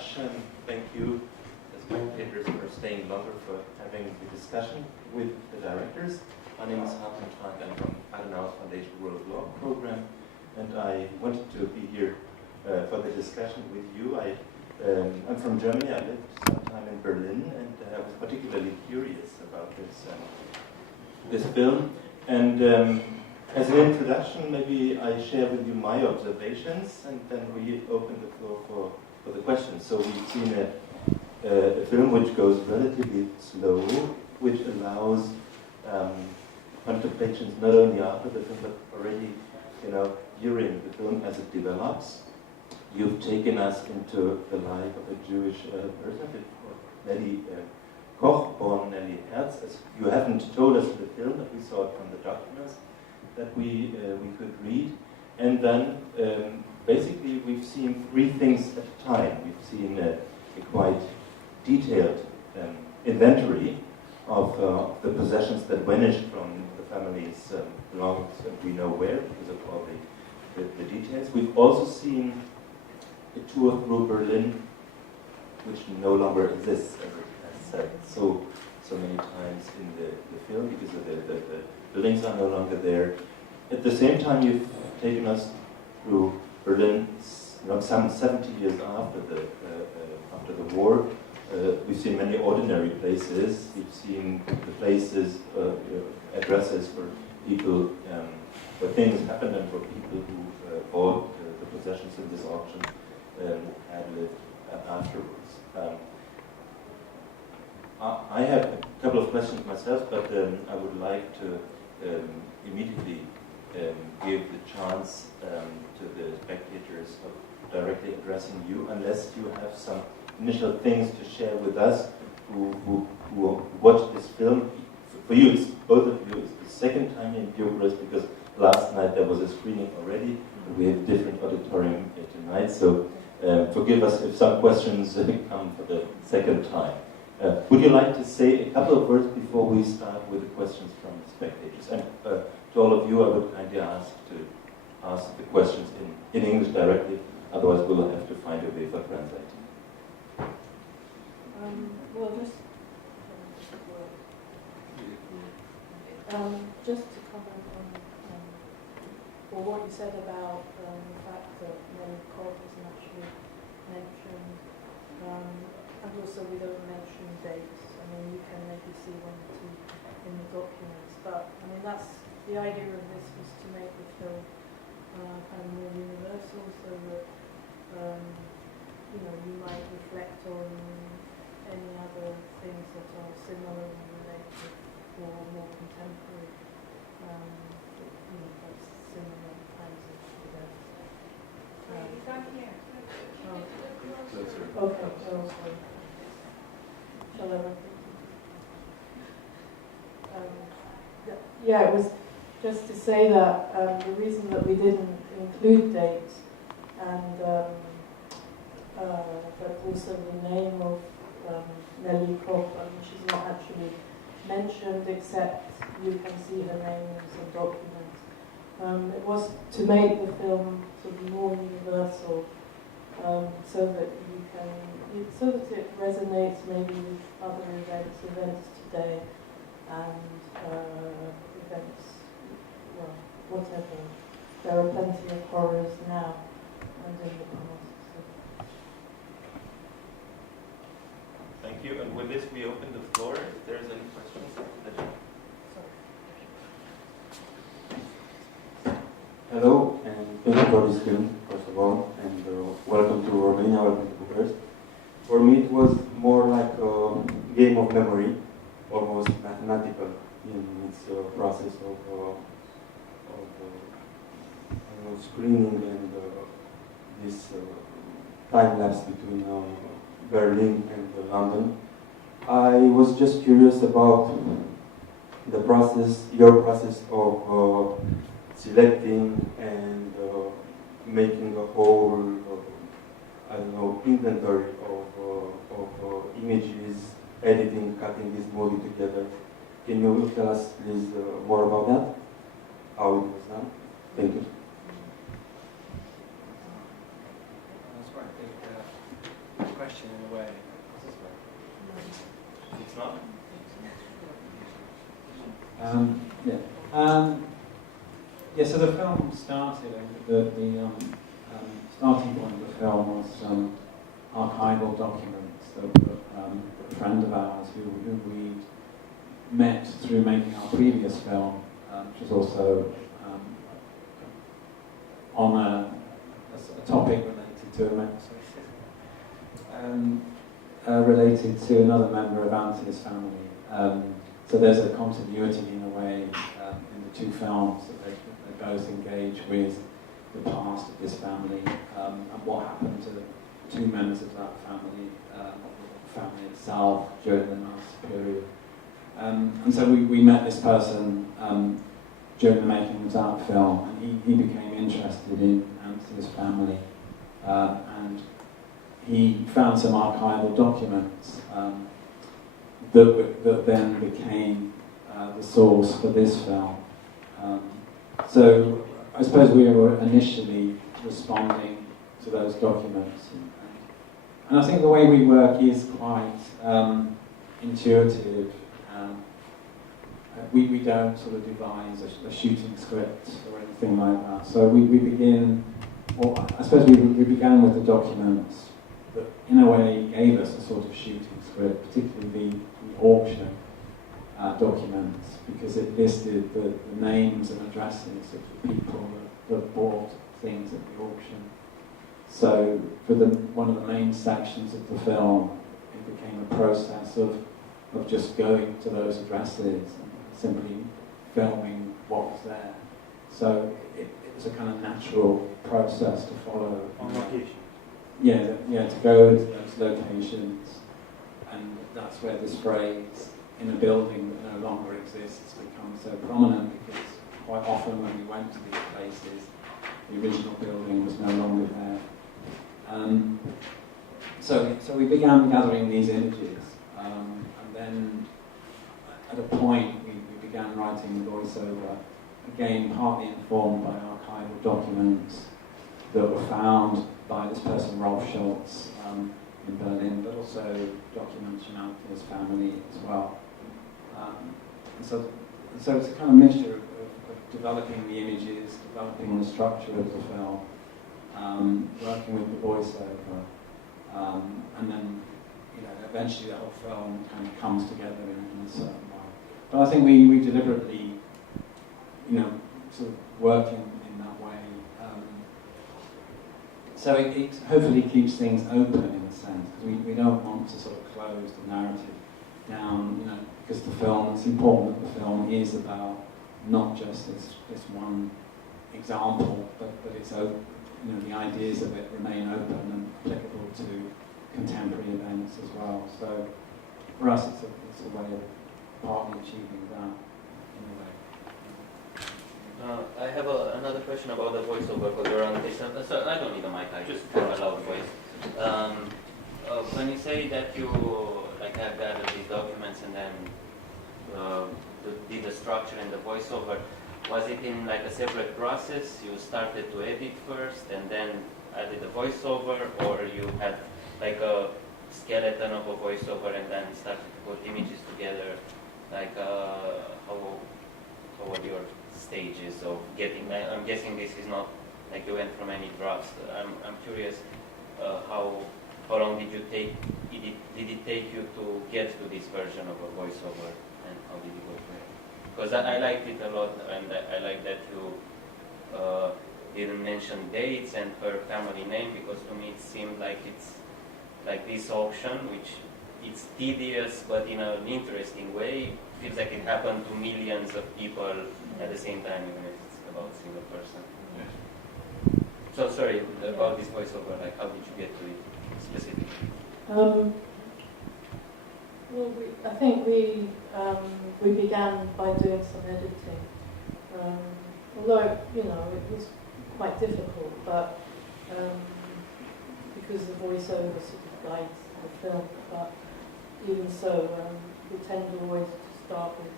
much, and thank you, the spectators, for staying longer, for having the discussion with the directors. My name is Hartmut Frank. I'm from Adenauer Foundation World Law Program, and I wanted to be here for the discussion with you. I'm from Germany. I lived some time in Berlin, and I was particularly curious about this film. And as an introduction, maybe I share with you my observations, and then we open the floor for the questions. So we've seen a film which goes relatively slow, which allows contemplations not only after the film, but already, during the film as it develops. You've taken us into the life of a Jewish person, Nelly Koch, born Nelly Herz. As you haven't told us in the film, but we saw it from the documents that we could read. And then basically we've seen three things at a time. We've seen a quite detailed inventory of the possessions that vanished from the family's belongings, and we know where because of all the details. We've also seen a tour through Berlin, which no longer exists, as it has said so many times in the film, because of the buildings are no longer there. At the same time, you've taken us through Berlin, some 70 years after the war. We've seen many ordinary places. We've seen the places, addresses where people, where things happened, and where people who bought the possessions in this auction had lived afterwards. I have a couple of questions myself, but I would like to immediately give the chance to the spectators of directly addressing you, unless you have some initial things to share with us who watched this film. For you, it's both of you, it's the second time in Bucharest, because last night there was a screening already, and we have a different auditorium here tonight, so forgive us if some questions come for the second time. Would you like to say a couple of words before we start with the questions from the spectators? And to all of you, I would kindly ask to ask the questions in English directly, otherwise we'll have to find a way for translating. Just to comment on what you said about the fact that Nelly Koch isn't actually mentioned, and also we don't mention dates. I mean, you can maybe see one or two in the documents, but I mean that's the idea of this, was to make the film kind of more universal, so that you might reflect on any other things that are similar and related or more contemporary, that's similar kinds of events. You can't hear. Okay, so shall I repeat? Yeah, it was just to say that the reason that we didn't include dates and but also the name of Nelly Koch, she's not actually mentioned, except you can see her name in some documents. It was to make the film sort of more universal, so that it resonates maybe with other events today, and events, well, whatever. There are plenty of horrors now and in the past. Thank you. And with this, we open the floor. If there's any questions. Hello, and thank you for this film, first of all, and welcome to Romania, welcome to Bucharest. For me, it was more like a game of memory, almost mathematical in its process of screening and this time lapse between Berlin and London. I was just curious about the process, your process of selecting and making a whole, inventory of images, editing, cutting this movie together. Can you tell us, please, more about that? How it was done? Thank you. That's right. I think not? Yeah, so the film started, the starting point of the film was archival documents that a friend of ours who we met through making our previous film, which was also on a topic related to related to another member of Anthea's family. So there's a continuity in a way in the two films that they both engage with the past of this family and what happened to the two members of that family, the family itself during the Nazi period. And so we met this person during the making of that film, and he became interested in Anthea's family, and he found some archival documents that then became the source for this film. So I suppose we were initially responding to those documents, and I think the way we work is quite intuitive. We don't sort of devise a shooting script or anything like that. So we begin, or I suppose we began with the documents that in a way gave us a sort of shooting script, particularly the auction documents, because it listed the names and addresses of the people that bought things at the auction. So for one of the main sections of the film, it became a process of just going to those addresses and simply filming what was there. So it was a kind of natural process to follow. On location. Yeah, to go to those locations, and that's where this phrase "in a building that no longer exists" becomes so prominent, because quite often when we went to these places, the original building was no longer there. So we began gathering these images, and then at a point we began writing the voiceover, again partly informed by archival documents that were found by this person, Rolf Schultz, in Berlin, but also documents from Anthea's family as well. And so it's a kind of mixture of developing the images, developing the structure of the film, working with the voiceover, and then eventually the whole film kind of comes together in a certain way. But I think we deliberately, sort of work in that way. So it hopefully keeps things open in a sense, because we don't want to sort of close the narrative down, because the film, it's important that the film is about not just this one example, but it's open, the ideas of it remain open and applicable to contemporary events as well. So for us, it's a way of partly achieving that in a way. I have another question about the voiceover for your annotation. So I don't need a mic, I just have a loud voice. When you say that you have gathered these documents and then did the structure and the voiceover, was it in a separate process? You started to edit first and then added the voiceover, or you had a skeleton of a voiceover and then started to put images together? How were your stages of getting? I'm guessing this is not you went from any drafts. I'm curious how long did it take you to get to this version of a voiceover, and how did you go through it? Because I liked it a lot, and I like that you didn't mention dates and her family name, because to me it seemed like it's like this auction, which it's tedious but in an interesting way. Feels like it happened to millions of people at the same time, even if it's about a single person. Yes. So sorry about this voiceover. How did you get to it specifically? Well, I think we began by doing some editing. Although it was quite difficult, but because the voiceover sort of guides the film. But even so, we tend always to start with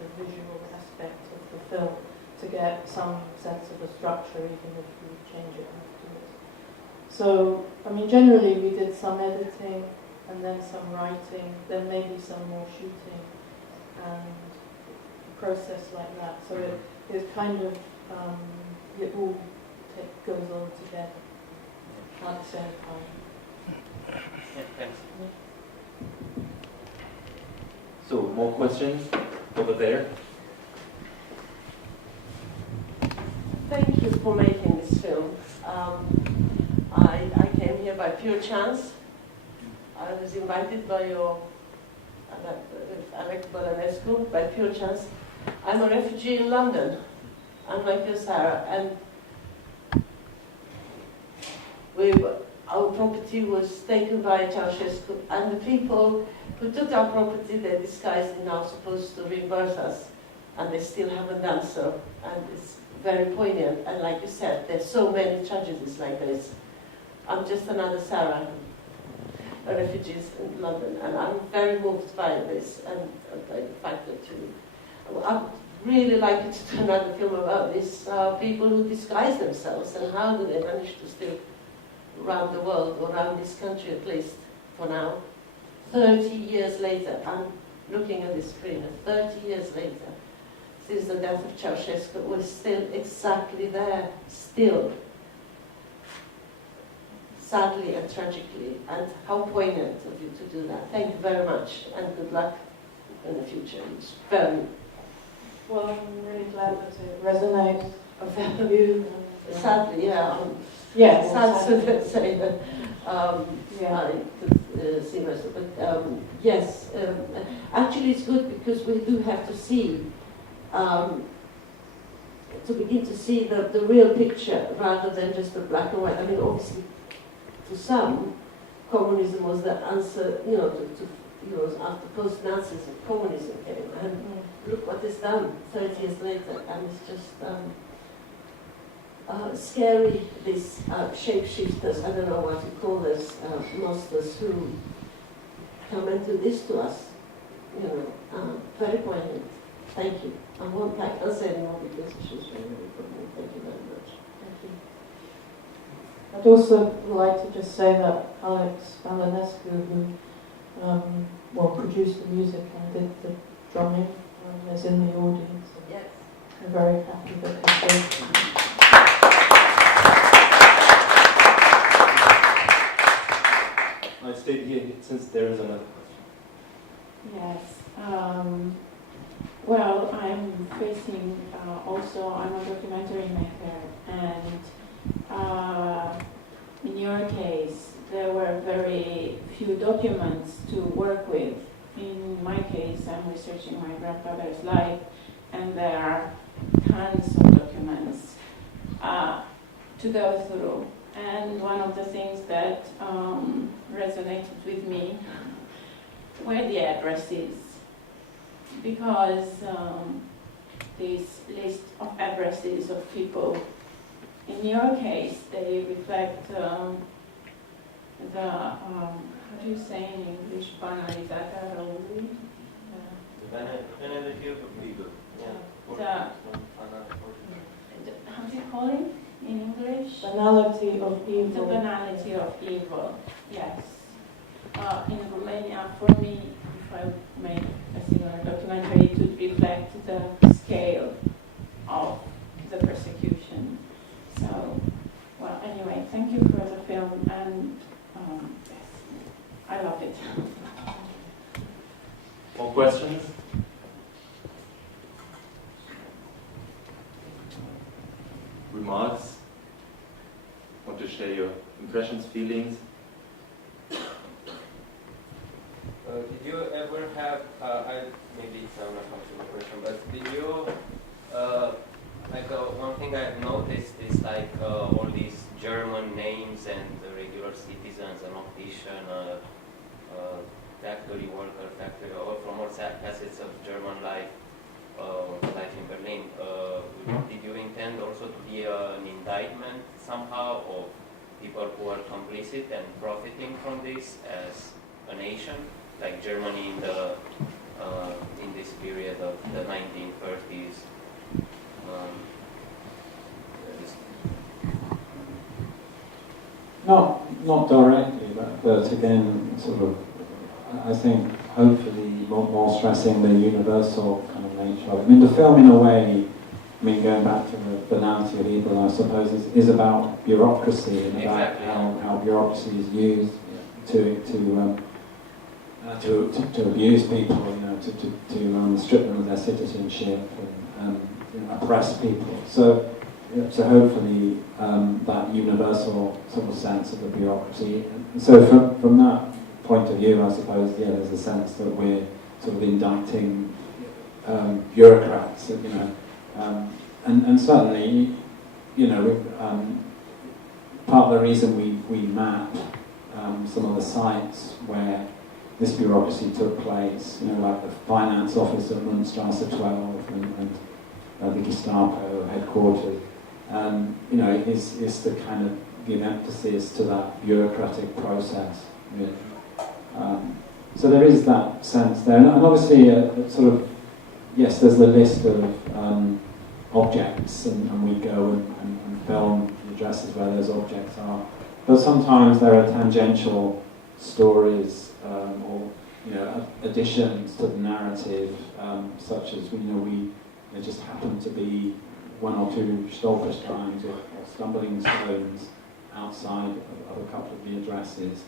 the visual aspect of the film to get some sense of the structure, even if we change it afterwards. So, generally we did some editing, and then some writing, then maybe some more shooting, and a process like that. So it kind of, it all goes on together at the same time. Yeah, thanks. So, more questions over there? Thank you for making this film. I came here by pure chance. I was invited by your Alec Balanescu by pure chance. I'm a refugee in London, unlike you, Sarah, and our property was taken by Ceausescu, and the people who took our property, they disguised now supposed to reimburse us, and they still haven't done so, and it's very poignant. And like you said, there's so many tragedies like this. I'm just another Sarah, a refugee in London, and I'm very moved by this and by the fact that I'd really like you to do another film about these people who disguise themselves and how do they manage to still run the world, or run this country at least for now. 30 years later, I'm looking at the screen, and 30 years later, since the death of Ceausescu, we're still exactly there, still. Sadly and tragically, and how poignant of you to do that. Thank you very much, and good luck in the future. It's very... Well, I'm really glad that it resonates with you. Sadly, yeah. Yeah, Sad to say that yeah. I could see myself, but yes, actually it's good because we do have to see, to begin to see the real picture rather than just the black and white. I mean, obviously, to some, communism was the answer, after post-Nazism, communism came, and look what it's done 30 years later, and it's just scary, these shapeshifters, I don't know what to call this, monsters who come and do this to us, very poignant. Thank you. I can't say anymore because the show's very, very poignant. Thank you very much. Thank you. I'd also like to just say that Alex Balanescu, who produced the music and did the drumming, is in the audience. Yes. I'm very happy that he's here. I stayed here since there is another question. Yes. Well, I'm facing also, I'm a documentary maker, and in your case, there were very few documents to work with. In my case, I'm researching my grandfather's life, and there are tons of documents to go through. And one of the things that resonated with me were the addresses, because this list of addresses of people, in your case, they reflect the, how do you say in English, banalizarea răului? Banality of evil. Yeah. How do you call it in English? Banality of evil. The banality of evil, yes. In Romania, for me, if I make a similar documentary, it would reflect the scale of the persecution. So, well, anyway, thank you for the film, and yes, I love it. More questions? Remarks? Want to share your impressions, feelings? Did you ever have, maybe it's not a comfortable question, but did you, one thing I've noticed is all these German names and the regular citizens, an optician, factory worker, or from all facets of German life, life in Berlin. Did you intend also to be an indictment somehow of people who are complicit and profiting from this as a nation? Like Germany in this period of the 1930s. Not directly, but again, sort of I think hopefully more stressing the universal kind of nature of it. I mean, the film in a way, I mean, going back to the banality of evil, I suppose, is about bureaucracy and about how bureaucracy is used to abuse people, to strip them of their citizenship and oppress people. So hopefully that universal sort of sense of the bureaucracy. And so from that point of view, I suppose, there's a sense that we're sort of indicting bureaucrats, and certainly, part of the reason we map some of the sites where this bureaucracy took place, like the finance office at Mundstrasse 12 and the Gestapo headquarters, is to kind of give emphasis to that bureaucratic process. Really. So there is that sense there, and obviously sort of, yes, there's the list of objects, and we go and film the addresses where those objects are. But sometimes there are tangential stories or additions to the narrative, such as there just happen to be one or two stolpersteins or stumbling stones outside of a couple of the addresses.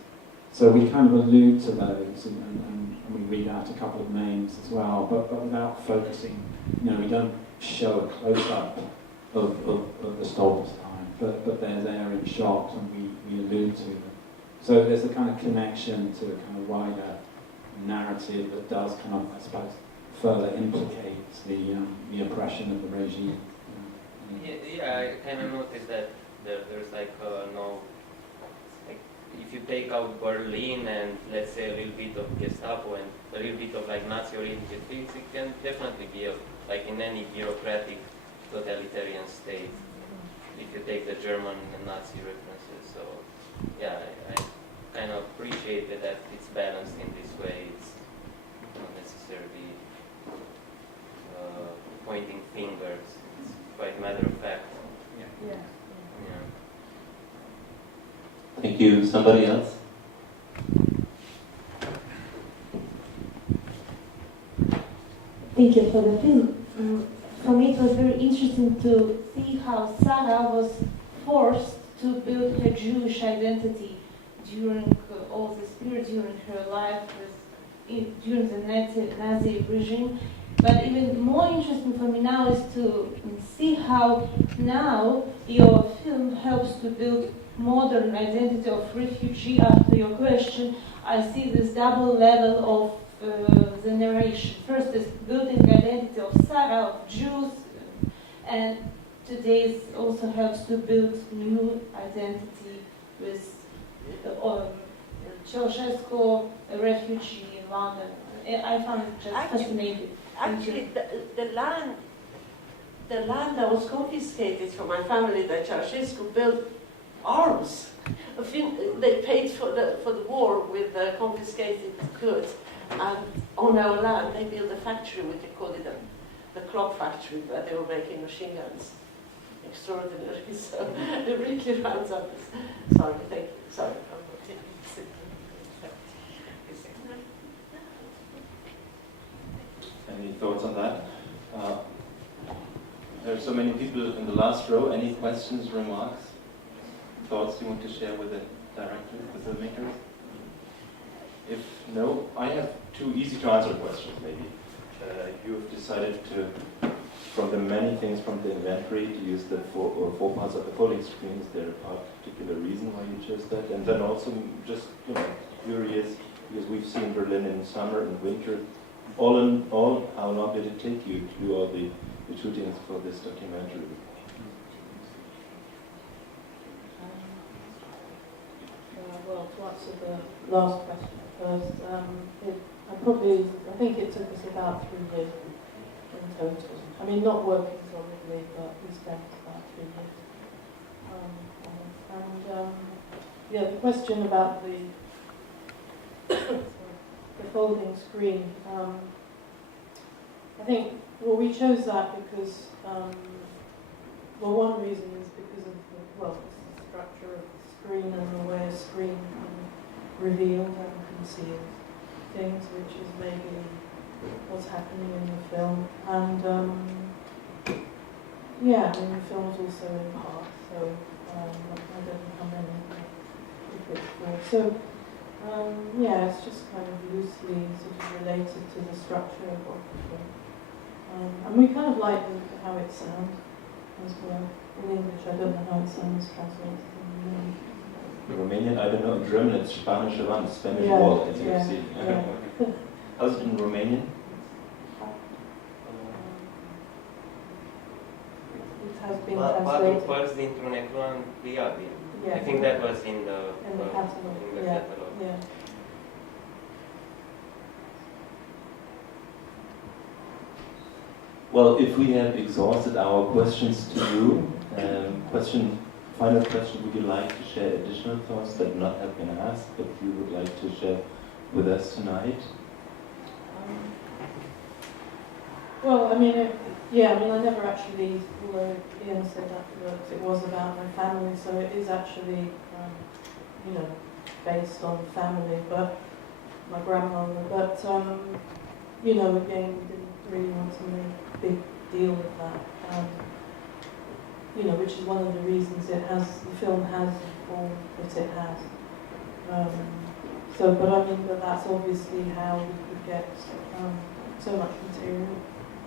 So we kind of allude to those, and we read out a couple of names as well, but without focusing. We don't show a close-up of the stolperstein, but they're there in shot, and we allude to them. So there's a kind of connection to a kind of wider narrative that does kind of, I suppose, further implicate the oppression of the regime. Yeah, I kind of noticed that there's no, if you take out Berlin and let's say a little bit of Gestapo and a little bit of Nazi-oriented things, it can definitely be like in any bureaucratic totalitarian state. If you take the German and Nazi references, so yeah, I kind of appreciate that it's balanced in this way. It's not necessarily pointing fingers. It's quite matter of fact. Yeah. Thank you. Somebody else? Thank you for the film. For me, it was very interesting to see how Sarah was forced to build her Jewish identity during all this period, during her life, during the Nazi regime. But even more interesting for me now is to see how now your film helps to build modern identity of refugee. After your question, I see this double level of the narration. First is building the identity of Sarah, of Jews, and today also helps to build new identity with Ceausescu, a refugee in London. I found it just fascinating. Actually, the land that was confiscated from my family that Ceausescu built arms. They paid for the war with confiscated goods, and on our land they built a factory. We could call it the clock factory, where they were making machine guns. Extraordinary. So it really runs up. Sorry, thank you. Sorry. Any thoughts on that? There are so many people in the last row. Any questions, remarks, thoughts you want to share with the director, the filmmakers? If no, I have two easy to answer questions maybe. You've decided to, from the many things from the inventory, to use the four parts of the folding screen. Is there a particular reason why you chose that? And then also just curious, because we've seen Berlin in summer and winter. All in all, how long did it take you to do all the shootings for this documentary? Well, to answer the last question first, I think it took us about 3 years in total. I mean, not working solidly, but we spent about 3 years. The question about the folding screen. I think, we chose that because, one reason is because of the structure of the screen and the way a screen revealed and concealed. things, which is maybe what's happening in the film. And yeah, I mean, the film's also in part, so I don't know how many, if it's four. So yeah, it's just kind of loosely sort of related to the structure of the film. And we kind of like how it sounds as well. In English, I don't know how it sounds translated in English. In Romanian, I don't know. In German, it's Spanische Wand, Spanish Yeah, wall, as you yeah, have seen. yeah. How's it in Romanian? It has been Patru translated părți dintr-un ecran pliabil. Yeah. I think that was in the catalog. in the Yeah, catalog. yeah. Well, if we have exhausted our questions to you, final question, would you like to share additional thoughts that not have been asked, but you would like to share with us tonight? Well, I mean, I never actually, although Ian said that it was about my family, so it is actually, based on family, but my grandmother. But, again, we didn't really want to make a big deal of that. Which is one of the reasons the film has the form that it has. But that's obviously how we could get so much material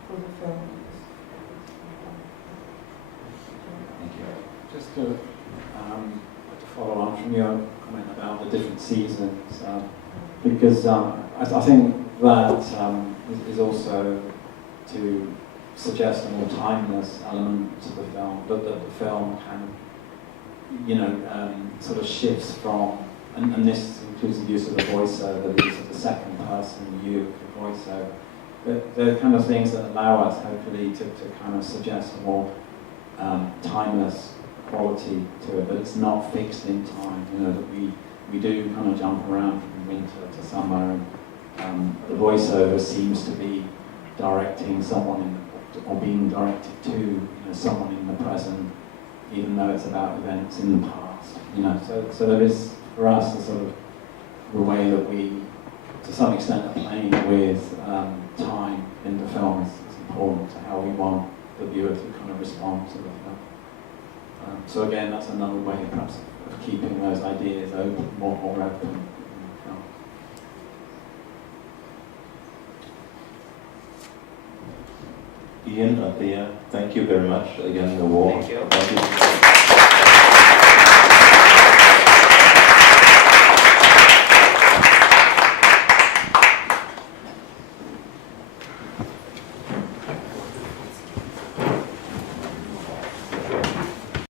for the film. Thank you. Just to follow on from your comment about the different seasons, because I think that is also to suggest a more timeless element to the film, that the film kind of, sort of shifts from, and this includes the use of the voiceover, the use of the second person view of the voiceover. They're kind of things that allow us, hopefully, to kind of suggest a more timeless quality to it, but it's not fixed in time, that we do kind of jump around from winter to summer, and the voiceover seems to be directing someone or being directed to someone in the present, even though it's about events in the past. So there is, for us, a sort of the way that we, to some extent, are playing with time in the film is important to how we want the viewer to kind of respond to the film. So again, that's another way, perhaps, of keeping those ideas open, more open in the film. Ian, Anthea, thank you very much. Again, the war. Thank you. Thank you.